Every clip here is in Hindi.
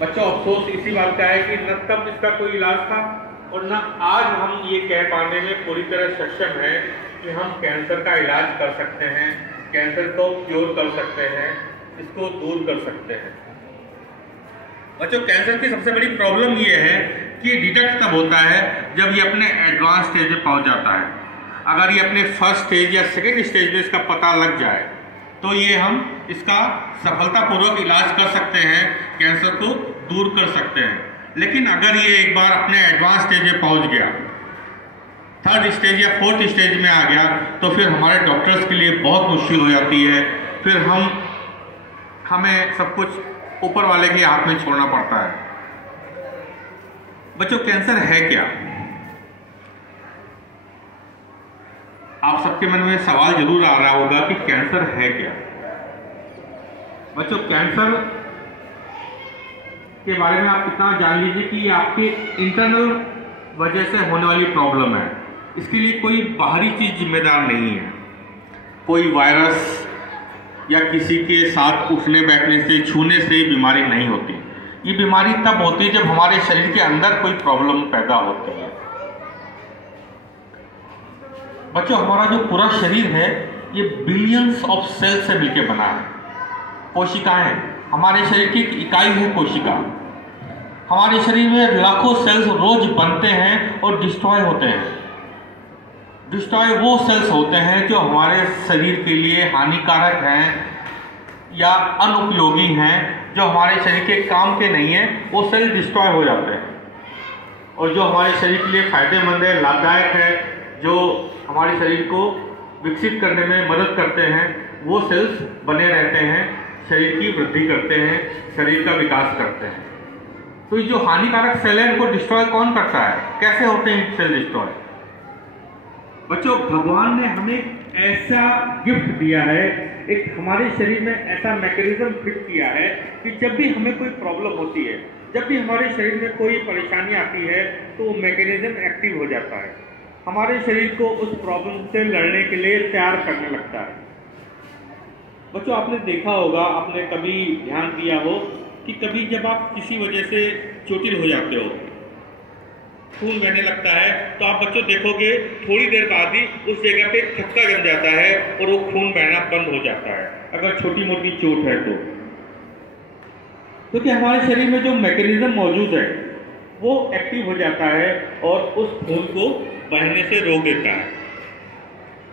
बच्चों अफसोस इसी बात का है कि न तब इसका कोई इलाज था और न आज हम ये कह पाने में पूरी तरह सक्षम है कि हम कैंसर का इलाज कर सकते हैं, कैंसर को क्योर कर सकते हैं, इसको दूर कर सकते हैं। बच्चों कैंसर की सबसे बड़ी प्रॉब्लम ये है कि डिटेक्ट तब होता है जब ये अपने एडवांस स्टेज में पहुंच जाता है। अगर ये अपने फर्स्ट स्टेज या सेकेंड स्टेज में इसका पता लग जाए तो ये हम इसका सफलतापूर्वक इलाज कर सकते हैं, कैंसर को दूर कर सकते हैं। लेकिन अगर ये एक बार अपने एडवांस स्टेज में पहुंच गया, थर्ड स्टेज या फोर्थ स्टेज में आ गया, तो फिर हमारे डॉक्टर्स के लिए बहुत मुश्किल हो जाती है। फिर हमें सब कुछ ऊपर वाले के हाथ में छोड़ना पड़ता है। बच्चों कैंसर है क्या? आप सबके मन में सवाल जरूर आ रहा होगा कि कैंसर है क्या। बच्चों कैंसर के बारे में आप इतना जान लीजिए कि ये आपके इंटरनल वजह से होने वाली प्रॉब्लम है। इसके लिए कोई बाहरी चीज जिम्मेदार नहीं है। कोई वायरस या किसी के साथ उठने बैठने से, छूने से बीमारी नहीं होती। ये बीमारी तब होती है जब हमारे शरीर के अंदर कोई प्रॉब्लम पैदा होती है। बच्चों हमारा जो पूरा शरीर है ये बिलियंस ऑफ सेल से मिलकर बना है। कोशिकाएं, हमारे शरीर की एक इकाई है कोशिका। हमारे शरीर में लाखों सेल्स रोज बनते हैं और डिस्ट्रॉय होते हैं। डिस्ट्रॉय वो सेल्स होते हैं जो हमारे शरीर के लिए हानिकारक हैं या अनुपयोगी हैं, जो हमारे शरीर के काम के नहीं हैं, वो सेल डिस्ट्रॉय हो जाते हैं। और जो हमारे शरीर के लिए फायदेमंद है, लाभदायक है, जो हमारे शरीर को विकसित करने में मदद करते हैं, वो सेल्स बने रहते हैं, शरीर की वृद्धि करते हैं, शरीर का विकास करते हैं। तो ये जो हानिकारक सेल है इनको डिस्ट्रॉय कौन करता है? कैसे होते हैं सेल डिस्ट्रॉय? बच्चों भगवान ने हमें ऐसा गिफ्ट दिया है, एक हमारे शरीर में ऐसा मैकेनिज्म फिट किया है कि जब भी हमें कोई प्रॉब्लम होती है, जब भी हमारे शरीर में कोई परेशानी आती है तो वो मैकेनिज्म एक्टिव हो जाता है, हमारे शरीर को उस प्रॉब्लम से लड़ने के लिए तैयार करने लगता है। बच्चों आपने देखा होगा, आपने कभी ध्यान दिया हो कि कभी जब आप किसी वजह से चोटिल हो जाते हो, खून बहने लगता है, तो आप बच्चों देखोगे थोड़ी देर बाद ही उस जगह पे थक्का जम जाता है और वो खून बहना बंद हो जाता है, अगर छोटी मोटी चोट है तो। क्योंकि हमारे शरीर में जो मैकेनिज्म मौजूद है वो एक्टिव हो जाता है और उस खून को बहने से रोक देता है।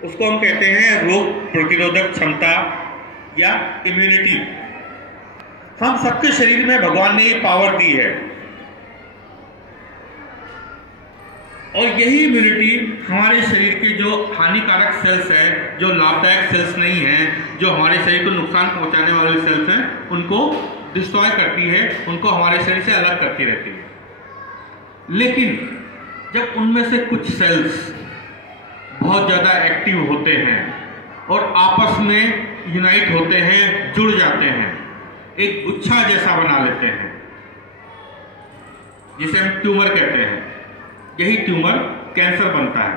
उसको हम कहते हैं रोग प्रतिरोधक क्षमता या इम्यूनिटी। हम सबके शरीर में भगवान ने ये पावर दी है और यही इम्यूनिटी हमारे शरीर के जो हानिकारक सेल्स हैं, जो लाभदायक सेल्स नहीं हैं, जो हमारे शरीर को नुकसान पहुंचाने वाले सेल्स हैं, उनको डिस्ट्रॉय करती है, उनको हमारे शरीर से अलग करती रहती है। लेकिन जब उनमें से कुछ सेल्स बहुत ज़्यादा एक्टिव होते हैं और आपस में यूनाइट होते हैं, जुड़ जाते हैं, एक गुच्छा जैसा बना लेते हैं, जिसे हम ट्यूमर कहते हैं, यही ट्यूमर कैंसर बनता है।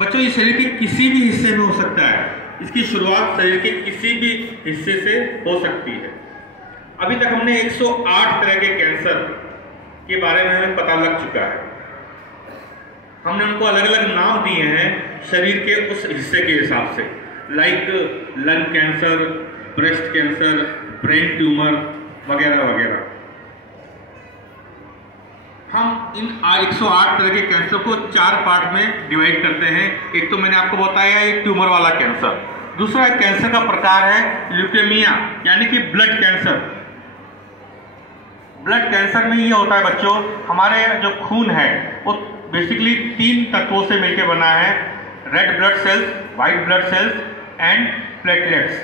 बच्चों ये शरीर के किसी भी हिस्से में हो सकता है, इसकी शुरुआत शरीर के किसी भी हिस्से से हो सकती है। अभी तक हमने 108 तरह के कैंसर के बारे में हमें पता लग चुका है। हमने उनको अलग अलग नाम दिए हैं शरीर के उस हिस्से के हिसाब से, like lung cancer, breast cancer, brain tumour वगैरह वगैरह। हम इन 108 तरह के कैंसर को 4 पार्ट में डिवाइड करते हैं। एक तो मैंने आपको बताया एक ट्यूमर वाला कैंसर, दूसरा एक कैंसर का प्रकार है ल्यूकेमिया यानी कि ब्लड कैंसर। ब्लड कैंसर में ये होता है बच्चों, हमारे जो खून है वो बेसिकली 3 तत्वों से मिलकर बना है, red blood cells, white blood cells and platelets.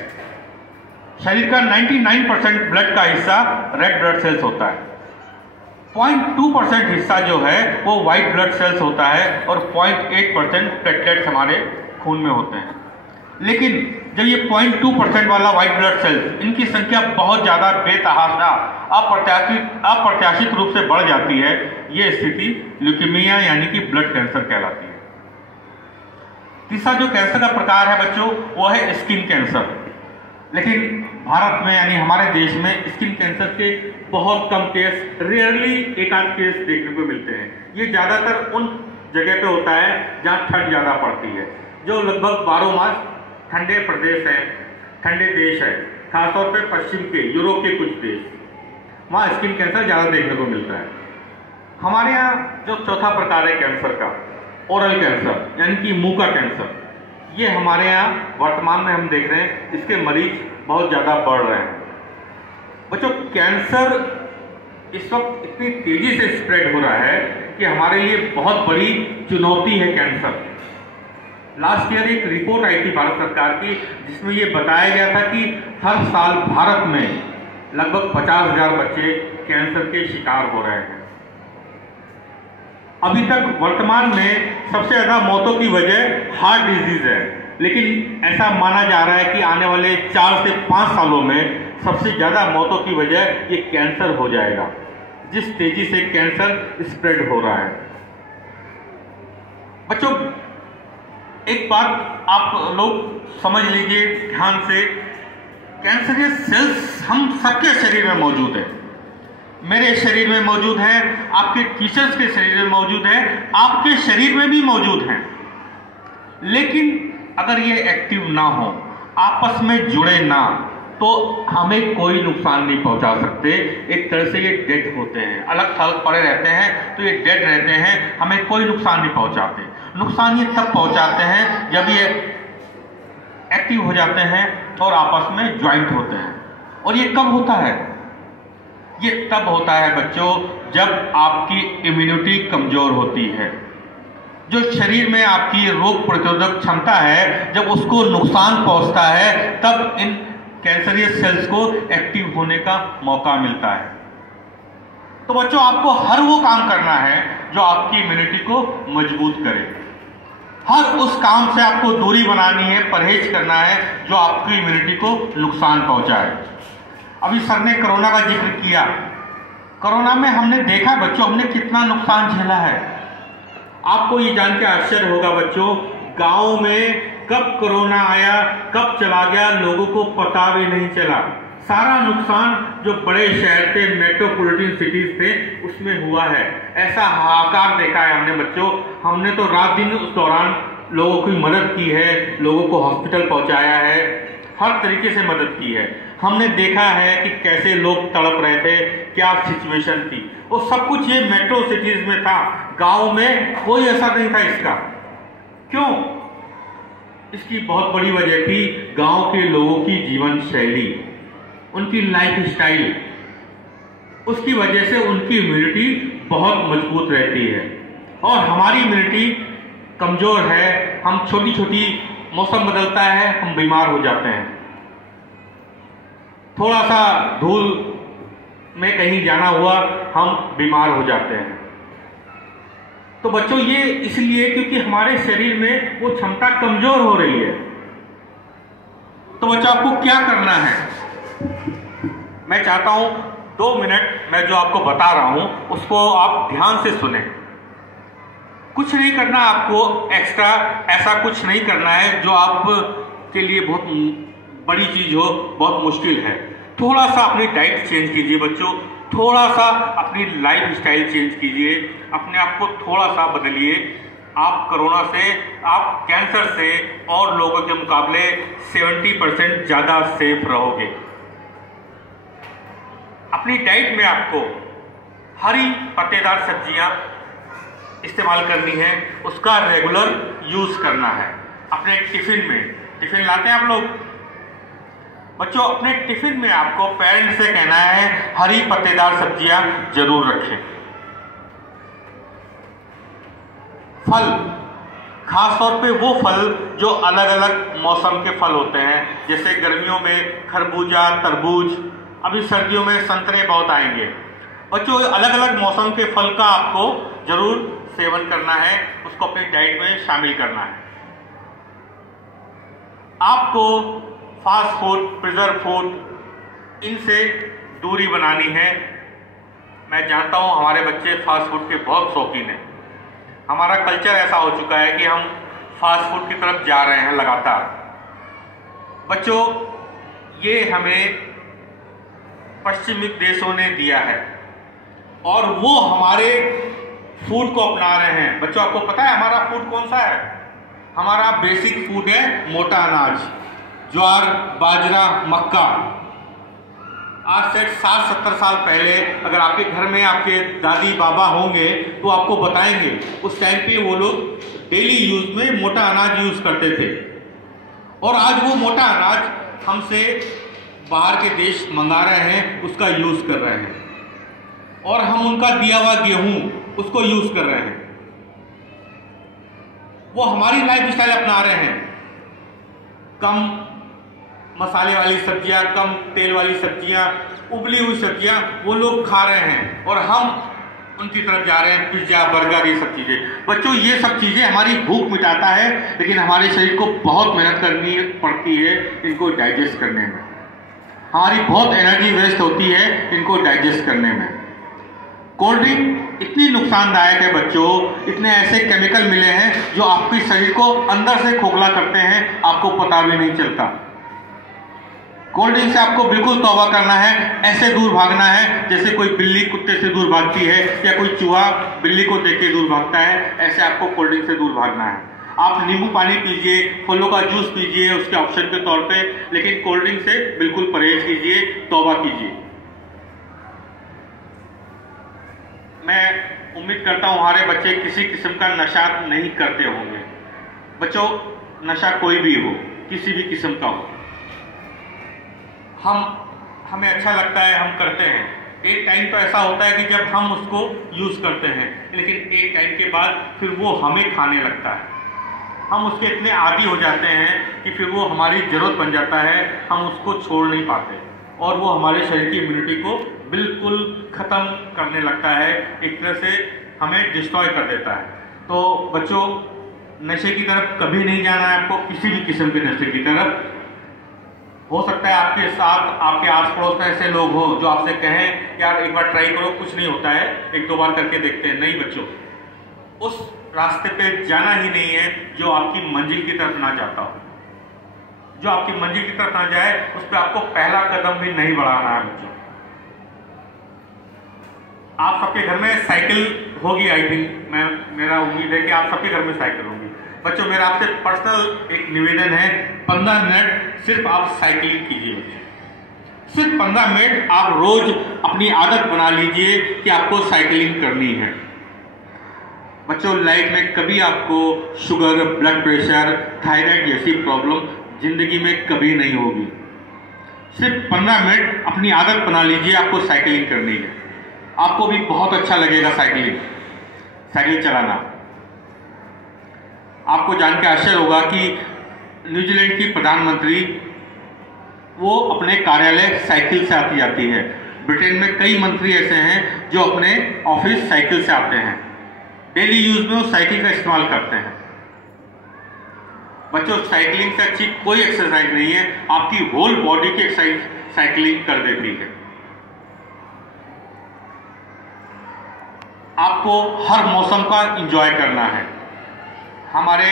शरीर का 99% ब्लड का हिस्सा रेड ब्लड सेल्स होता है, 0.2% हिस्सा जो है वो व्हाइट ब्लड सेल्स होता है और 0.8% प्लेटलेट्स हमारे खून में होते हैं। लेकिन जब ये 0.2% वाला व्हाइट ब्लड सेल्स, इनकी संख्या बहुत ज़्यादा बेतहाशा अप्रत्याशित रूप से बढ़ जाती है, ये स्थिति ल्यूकेमिया यानी कि ब्लड कैंसर कहलाती है। तीसरा जो कैंसर का प्रकार है बच्चों वो है स्किन कैंसर। लेकिन भारत में यानी हमारे देश में स्किन कैंसर के बहुत कम केस, रेयरली एक आध केस देखने को मिलते हैं। ये ज़्यादातर उन जगह पे होता है जहाँ ठंड ज़्यादा पड़ती है, जो लगभग 12 मास ठंडे प्रदेश हैं, ठंडे देश है, खासतौर पे पश्चिम के, यूरोप के कुछ देश, वहाँ स्किन कैंसर ज़्यादा देखने को मिलता है। हमारे यहाँ जो चौथा प्रकार है कैंसर का, ओरल कैंसर यानी कि मुंह का कैंसर, ये हमारे यहाँ वर्तमान में हम देख रहे हैं इसके मरीज बहुत ज़्यादा बढ़ रहे हैं। बच्चों, कैंसर इस वक्त इतनी तेज़ी से स्प्रेड हो रहा है कि हमारे लिए बहुत बड़ी चुनौती है कैंसर। लास्ट ईयर एक रिपोर्ट आई थी भारत सरकार की, जिसमें ये बताया गया था कि हर साल भारत में लगभग 50,000 बच्चे कैंसर के शिकार हो रहे हैं। अभी तक वर्तमान में सबसे ज़्यादा मौतों की वजह हार्ट डिजीज है, लेकिन ऐसा माना जा रहा है कि आने वाले 4 से 5 सालों में सबसे ज़्यादा मौतों की वजह ये कैंसर हो जाएगा, जिस तेजी से कैंसर स्प्रेड हो रहा है। बच्चों, एक बात आप लोग समझ लीजिए ध्यान से, कैंसर के सेल्स हम सबके शरीर में मौजूद है। मेरे शरीर में मौजूद है, आपके टीचर्स के शरीर में मौजूद है, आपके शरीर में भी मौजूद है। लेकिन अगर ये एक्टिव ना हो, आपस में जुड़े ना, तो हमें कोई नुकसान नहीं पहुंचा सकते। एक तरह से ये डेड होते हैं, अलग थलग पड़े रहते हैं, तो ये डेड रहते हैं, हमें कोई नुकसान नहीं पहुंचाते। नुकसान ये तब पहुंचाते हैं जब ये एक्टिव हो जाते हैं और आपस में ज्वाइंट होते हैं। और ये कब होता है? ये तब होता है बच्चों, जब आपकी इम्यूनिटी कमजोर होती है। जो शरीर में आपकी रोग प्रतिरोधक क्षमता है, जब उसको नुकसान पहुंचता है, तब इन कैंसरियस सेल्स को एक्टिव होने का मौका मिलता है। तो बच्चों, आपको हर वो काम करना है जो आपकी इम्यूनिटी को मजबूत करे। हर उस काम से आपको दूरी बनानी है, परहेज करना है जो आपकी इम्यूनिटी को नुकसान पहुंचाए। अभी सर ने कोरोना का जिक्र किया। कोरोना में हमने देखा बच्चों, हमने कितना नुकसान झेला है। आपको ये जान के आश्चर्य होगा बच्चों, गांव में कब कोरोना आया, कब चला गया, लोगों को पता भी नहीं चला। सारा नुकसान जो बड़े शहर थे, मेट्रोपॉलिटन सिटीज थे, उसमें हुआ है। ऐसा हाहाकार देखा है हमने बच्चों। हमने तो रात दिन उस दौरान लोगों की मदद की है, लोगों को हॉस्पिटल पहुंचाया है, हर तरीके से मदद की है। हमने देखा है कि कैसे लोग तड़प रहे थे, क्या सिचुएशन थी। वो सब कुछ ये मेट्रो सिटीज में था, गांव में कोई असर नहीं था इसका। क्यों? इसकी बहुत बड़ी वजह थी गांव के लोगों की जीवन शैली, उनकी लाइफ स्टाइल। उसकी वजह से उनकी इम्यूनिटी बहुत मजबूत रहती है और हमारी इम्यूनिटी कमजोर है। हम छोटी छोटी मौसम बदलता है, हम बीमार हो जाते हैं। थोड़ा सा धूल में कहीं जाना हुआ, हम बीमार हो जाते हैं। तो बच्चों, ये इसलिए क्योंकि हमारे शरीर में वो क्षमता कमजोर हो रही है। तो बच्चों, आपको क्या करना है? मैं चाहता हूं 2 मिनट मैं जो आपको बता रहा हूं उसको आप ध्यान से सुने। कुछ नहीं करना आपको एक्स्ट्रा, ऐसा कुछ नहीं करना है जो आप के लिए बहुत बड़ी चीज हो, बहुत मुश्किल है। थोड़ा सा अपनी डाइट चेंज कीजिए बच्चों, थोड़ा सा अपनी लाइफ स्टाइल चेंज कीजिए, अपने आप को थोड़ा सा बदलिए। आप कोरोना से, आप कैंसर से और लोगों के मुकाबले 70% ज़्यादा सेफ रहोगे। अपनी डाइट में आपको हरी पत्तेदार सब्जियां इस्तेमाल करनी है, उसका रेगुलर यूज करना है। अपने टिफिन में, टिफिन लाते हैं आप लोग बच्चों, अपने टिफिन में आपको पेरेंट्स से कहना है हरी पत्तेदार सब्जियां जरूर रखें। फल, खासतौर पे वो फल जो अलग अलग मौसम के फल होते हैं, जैसे गर्मियों में खरबूजा, तरबूज, अभी सर्दियों में संतरे बहुत आएंगे। बच्चों, अलग अलग मौसम के फल का आपको जरूर सेवन करना है, उसको अपनी डाइट में शामिल करना है। आपको फास्ट फूड, प्रिजर्व फूड, इनसे दूरी बनानी है। मैं जानता हूं हमारे बच्चे फास्ट फूड के बहुत शौकीन हैं। हमारा कल्चर ऐसा हो चुका है कि हम फास्ट फूड की तरफ जा रहे हैं लगातार। बच्चों, ये हमें पश्चिमी देशों ने दिया है और वो हमारे फूड को अपना रहे हैं। बच्चों, आपको पता है हमारा फूड कौन सा है? हमारा बेसिक फूड है मोटा अनाज, ज्वार, बाजरा, मक्का। आज से 60-70 साल पहले अगर आपके घर में आपके दादी बाबा होंगे तो आपको बताएंगे उस टाइम पे वो लोग डेली यूज में मोटा अनाज यूज करते थे। और आज वो मोटा अनाज हमसे बाहर के देश मंगा रहे हैं, उसका यूज कर रहे हैं और हम उनका दिया हुआ गेहूं उसको यूज कर रहे हैं। वो हमारी लाइफ स्टाइल अपना रहे हैं। कम मसाले वाली सब्जियां, कम तेल वाली सब्जियां, उबली हुई सब्जियां वो लोग खा रहे हैं और हम उनकी तरफ जा रहे हैं। पिज्जा, बर्गर, ये सब चीजें। बच्चों, ये सब चीजें हमारी भूख मिटाता है लेकिन हमारे शरीर को बहुत मेहनत करनी पड़ती है इनको डाइजेस्ट करने में। हमारी बहुत एनर्जी वेस्ट होती है इनको डाइजेस्ट करने में। कोल्ड ड्रिंक इतनी नुकसानदायक है बच्चों, इतने ऐसे केमिकल मिले हैं जो आपके शरीर को अंदर से खोखला करते हैं, आपको पता भी नहीं चलता। कोल्ड ड्रिंक से आपको बिल्कुल तौबा करना है, ऐसे दूर भागना है जैसे कोई बिल्ली कुत्ते से दूर भागती है या कोई चूहा बिल्ली को देख के दूर भागता है, ऐसे आपको कोल्ड ड्रिंक से दूर भागना है। आप नींबू पानी पीजिए, फलों का जूस पीजिए उसके ऑप्शन के तौर पे, लेकिन कोल्ड ड्रिंक से बिल्कुल परहेज कीजिए, तौबा कीजिए। मैं उम्मीद करता हूं हमारे बच्चे किसी किस्म का नशा नहीं करते होंगे। बच्चों, नशा कोई भी हो, किसी भी किस्म का हो, हमें अच्छा लगता है, हम करते हैं। एक टाइम तो ऐसा होता है कि जब हम उसको यूज करते हैं, लेकिन एक टाइम के बाद फिर वो हमें खाने लगता है। हम उसके इतने आदी हो जाते हैं कि फिर वो हमारी जरूरत बन जाता है, हम उसको छोड़ नहीं पाते और वो हमारे शरीर की इम्यूनिटी को बिल्कुल ख़त्म करने लगता है, एक तरह से हमें डिस्ट्रॉय कर देता है। तो बच्चों, नशे की तरफ कभी नहीं जाना है आपको, किसी भी किस्म के नशे की तरफ। हो सकता है आपके साथ, आपके आस पड़ोस में ऐसे लोग हो जो आपसे कहें यार एक बार ट्राई करो, कुछ नहीं होता है, 1-2 बार करके देखते हैं। नहीं बच्चों, उस रास्ते पे जाना ही नहीं है जो आपकी मंजिल की तरफ ना जाता हो। जो आपकी मंजिल की तरफ ना जाए उस पर आपको पहला कदम भी नहीं बढ़ाना है बच्चों। आप सबके घर में साइकिल होगी, आई थिंक, मेरा उम्मीद है कि आप सबके घर में साइकिल होगी। बच्चों, मेरा आपसे पर्सनल एक निवेदन है, 15 मिनट सिर्फ आप साइकिलिंग कीजिए। सिर्फ 15 मिनट आप रोज अपनी आदत बना लीजिए कि आपको साइकिलिंग करनी है। बच्चों, लाइफ में कभी आपको शुगर, ब्लड प्रेशर, थायराइड जैसी प्रॉब्लम जिंदगी में कभी नहीं होगी। सिर्फ 15 मिनट अपनी आदत बना लीजिए, आपको साइकिलिंग करनी है। आपको भी बहुत अच्छा लगेगा साइकिल चलाना। आपको जान के आश्चर्य होगा कि न्यूजीलैंड की प्रधानमंत्री वो अपने कार्यालय साइकिल से आती जाती है। ब्रिटेन में कई मंत्री ऐसे हैं जो अपने ऑफिस साइकिल से आते हैं, डेली यूज में वो साइकिल का इस्तेमाल करते हैं। बच्चों, साइकिलिंग से अच्छी कोई एक्सरसाइज नहीं है, आपकी होल बॉडी की एक्सरसाइज साइकिलिंग कर देती है। आपको हर मौसम का एंजॉय करना है। हमारे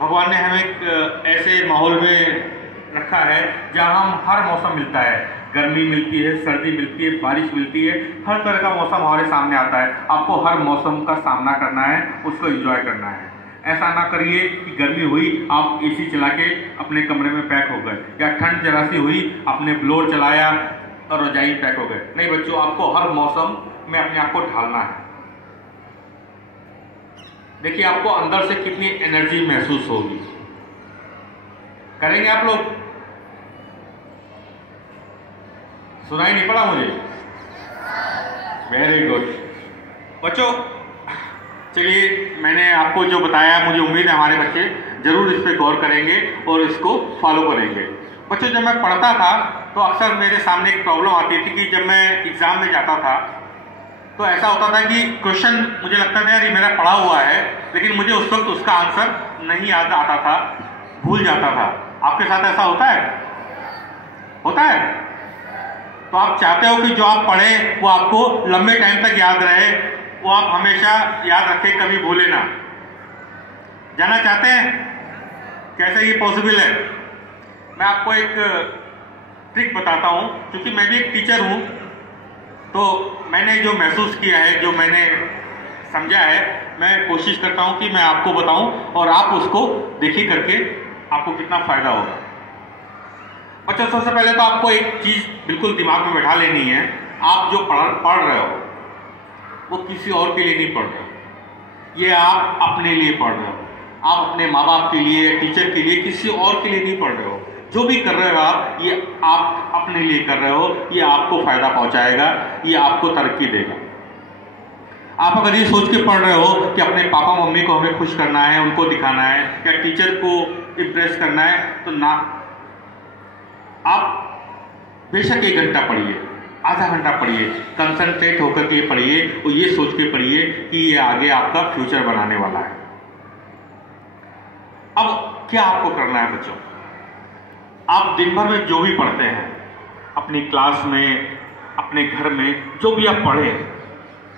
भगवान ने हमें ऐसे माहौल में रखा है जहां हम हर मौसम मिलता है, गर्मी मिलती है, सर्दी मिलती है, बारिश मिलती है, हर तरह का मौसम हमारे सामने आता है। आपको हर मौसम का सामना करना है, उसको एंजॉय करना है। ऐसा ना करिए कि गर्मी हुई आप एसी चला के अपने कमरे में पैक हो गए, या ठंड जरा सी हुई आपने ब्लोअर चलाया और रजाई पैक हो गए। नहीं बच्चों, आपको हर मौसम में अपने आप को ढालना है। देखिए आपको अंदर से कितनी एनर्जी महसूस होगी। करेंगे आप लोग? सुनाई नहीं पड़ा मुझे? वेरी गुड बच्चों, चलिए मैंने आपको जो बताया मुझे उम्मीद है हमारे बच्चे जरूर इस पर गौर करेंगे और इसको फॉलो करेंगे। बच्चों, जब मैं पढ़ता था तो अक्सर मेरे सामने एक प्रॉब्लम आती थी कि जब मैं एग्जाम में जाता था तो ऐसा होता था कि क्वेश्चन मुझे लगता था यार ये मेरा पढ़ा हुआ है, लेकिन मुझे उस वक्त उसका आंसर नहीं याद आता था, भूल जाता था। आपके साथ ऐसा होता है? होता है? तो आप चाहते हो कि जो आप पढ़े वो आपको लंबे टाइम तक याद रहे, वो आप हमेशा याद रखें, कभी भूले ना। जानना चाहते हैं कैसे ये पॉसिबल है? मैं आपको एक ट्रिक बताता हूँ, क्योंकि मैं भी एक टीचर हूँ, तो मैंने जो महसूस किया है, जो मैंने समझा है, मैं कोशिश करता हूँ कि मैं आपको बताऊँ और आप उसको देखी करके आपको कितना फायदा होगा। बच्चों, सबसे पहले तो आपको एक चीज़ बिल्कुल दिमाग में बैठा लेनी है, आप जो पढ़ रहे हो वो किसी और के लिए नहीं पढ़ रहे हो, ये आप अपने लिए पढ़ रहे हो। आप अपने माँ बाप के लिए, टीचर के लिए, किसी और के लिए नहीं पढ़ रहे हो। जो भी कर रहे हो आप, ये आप अपने लिए कर रहे हो, ये आपको फायदा पहुंचाएगा, ये आपको तरक्की देगा। आप अगर ये सोच के पढ़ रहे हो कि अपने पापा मम्मी को हमें खुश करना है, उनको दिखाना है, या टीचर को इम्प्रेस करना है, तो ना, आप बेशक 1 घंटा पढ़िए, आधा घंटा पढ़िए, कंसंट्रेट होकर के पढ़िए और ये सोच के पढ़िए कि ये आगे आपका फ्यूचर बनाने वाला है। अब क्या आपको करना है बच्चों, आप दिन भर में जो भी पढ़ते हैं, अपनी क्लास में, अपने घर में, जो भी आप पढ़ें,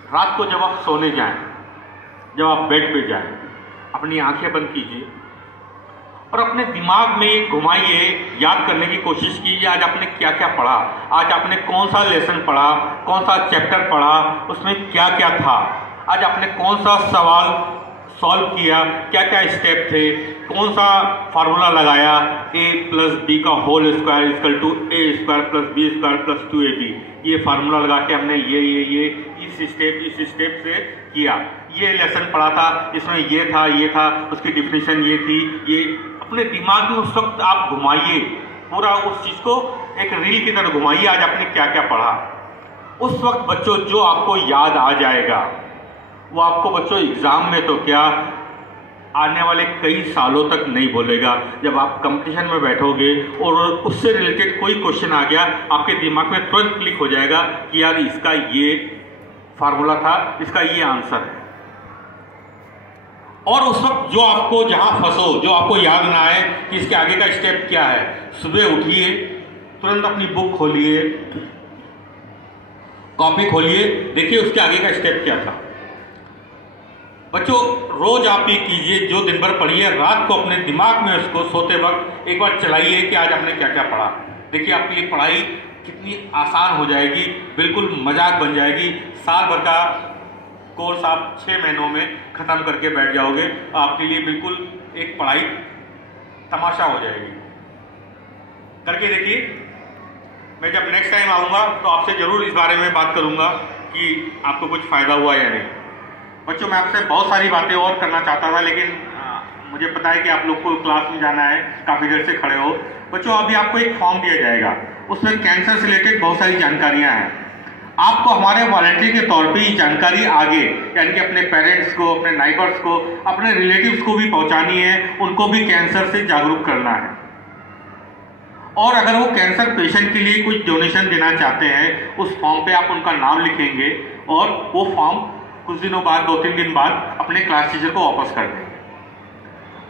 रात को जब आप सोने जाएं, जब आप बेड पे जाएं, अपनी आंखें बंद कीजिए और अपने दिमाग में घुमाइए, याद करने की कोशिश कीजिए आज आपने क्या क्या पढ़ा, आज आपने कौन सा लेसन पढ़ा, कौन सा चैप्टर पढ़ा, उसमें क्या क्या था, आज आपने कौन सा सवाल सॉल्व किया, क्या क्या स्टेप थे, कौन सा फार्मूला लगाया, a + b का whole square equal to a² + b² + 2ab, ये फार्मूला लगा के हमने ये इस स्टेप से किया, ये लेसन पढ़ा था, इसमें ये था, उसकी डिफिनेशन ये थी। ये अपने दिमाग में उस वक्त आप घुमाइए, पूरा उस चीज़ को एक रील की तरह घुमाइए, आज आपने क्या क्या पढ़ा। उस वक्त बच्चों जो आपको याद आ जाएगा वो आपको बच्चों एग्जाम में तो क्या, आने वाले कई सालों तक नहीं भूलेगा। जब आप कंपटीशन में बैठोगे और उससे रिलेटेड कोई क्वेश्चन आ गया, आपके दिमाग में तुरंत क्लिक हो जाएगा कि यार इसका ये फार्मूला था, इसका ये आंसर है। और उस वक्त जो आपको जहां फंसो, जो आपको याद ना आए कि इसके आगे का स्टेप क्या है, सुबह उठिए, तुरंत अपनी बुक खोलिए, कॉपी खोलिए, देखिए उसके आगे का स्टेप क्या था। बच्चों, रोज आप ये कीजिए, जो दिन भर पढ़िए, रात को अपने दिमाग में उसको सोते वक्त एक बार चलाइए कि आज आपने क्या क्या पढ़ा। देखिए आपके लिए पढ़ाई कितनी आसान हो जाएगी, बिल्कुल मजाक बन जाएगी। साल भर का कोर्स आप 6 महीनों में ख़त्म करके बैठ जाओगे, आपके लिए बिल्कुल एक पढ़ाई तमाशा हो जाएगी। करके देखिए, मैं जब नेक्स्ट टाइम आऊँगा तो आपसे ज़रूर इस बारे में बात करूँगा कि आपको कुछ फ़ायदा हुआ या नहीं। बच्चों, मैं आपसे बहुत सारी बातें और करना चाहता था, लेकिन मुझे पता है कि आप लोग को क्लास में जाना है, काफ़ी देर से खड़े हो। बच्चों, अभी आपको एक फॉर्म दिया जाएगा, उसमें कैंसर से रिलेटेड बहुत सारी जानकारियाँ हैं। आपको हमारे वॉलंटियर के तौर पे ये जानकारी आगे, यानी कि अपने पेरेंट्स को, अपने नाइबर्स को, अपने रिलेटिव्स को भी पहुँचानी है, उनको भी कैंसर से जागरूक करना है। और अगर वो कैंसर पेशेंट के लिए कुछ डोनेशन देना चाहते हैं, उस फॉर्म पे आप उनका नाम लिखेंगे और वो फॉर्म कुछ दिनों बाद, 2-3 दिन बाद अपने क्लास टीचर को वापस कर देंगे।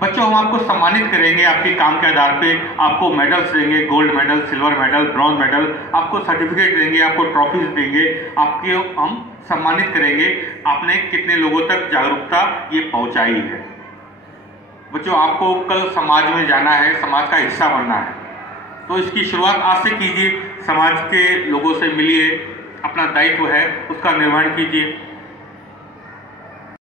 बच्चों, हम आपको सम्मानित करेंगे आपके काम के आधार पे, आपको मेडल्स देंगे, gold medal, silver medal, bronze medal, आपको सर्टिफिकेट देंगे, आपको ट्रॉफीज देंगे, आपके हम सम्मानित करेंगे आपने कितने लोगों तक जागरूकता ये पहुंचाई है। बच्चों, आपको कल समाज में जाना है, समाज का हिस्सा बनना है, तो इसकी शुरुआत आज से कीजिए। समाज के लोगों से मिलिए, अपना दायित्व है उसका निर्वहन कीजिए।